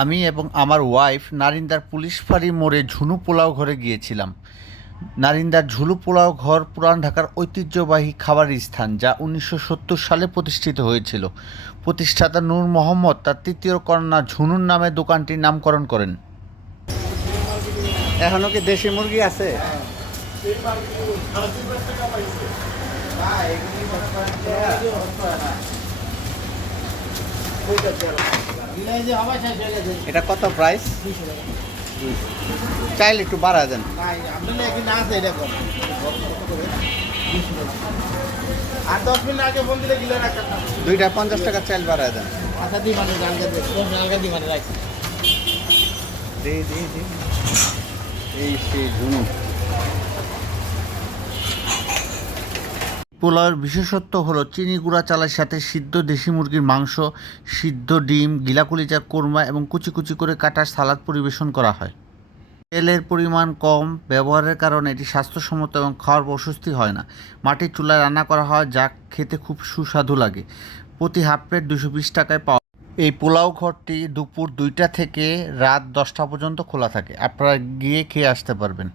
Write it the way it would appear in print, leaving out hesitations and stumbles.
আমি এবং আমার ওয়াইফ নারিন্দার পুলিশ ফাঁড়ি মোড়ে ঝুনু পোলাও ঘরে গিয়েছিলাম। নারিন্দার ঝুনু পোলাও ঘর পুরান ঢাকার ঐতিহ্যবাহী খাবারের স্থান, যা 1970 সালে প্রতিষ্ঠিত হয়েছিল। প্রতিষ্ঠাতা নূর মোহাম্মদ তার তৃতীয় কন্যা ঝুনুর নামে দোকানটির নামকরণ করেন। এখনো কি দেশি মুরগি আছে? এটা কত প্রাইস? চাইলে একটু বাড়া দেন। আর 10 মিনিট আগে ফোন দিলে গিলে রাখা। দুইটা 50 টাকা চাইল বাড়া দেন। আচ্ছা দি মানে জানকে দে 10 মিনিট আগে দি মানে রাখ। দে। এই সেই ঝুনু পোলাওয়ের বিশেষত্ব হলো চিনি গুঁড়া চালের সাথে সিদ্ধ দেশি মুরগির মাংস, সিদ্ধ ডিম, গিলা কলিজার কোরমা এবং কুচি কুচি করে কাটা সালাদ পরিবেশন করা হয়। তেলের পরিমাণ কম ব্যবহারের কারণে এটি স্বাস্থ্যসম্মত এবং খাওয়ার অস্বস্তি হয় না। মাটির চুলায় রান্না করা হয়, যা খেতে খুব সুস্বাদু লাগে। প্রতি হাফ প্লেট 220 টাকায় পাওয়া। এই পোলাও ঘরটি দুপুর 2টা থেকে রাত 10টা পর্যন্ত খোলা থাকে। আপনারা গিয়ে খেয়ে আসতে পারবেন।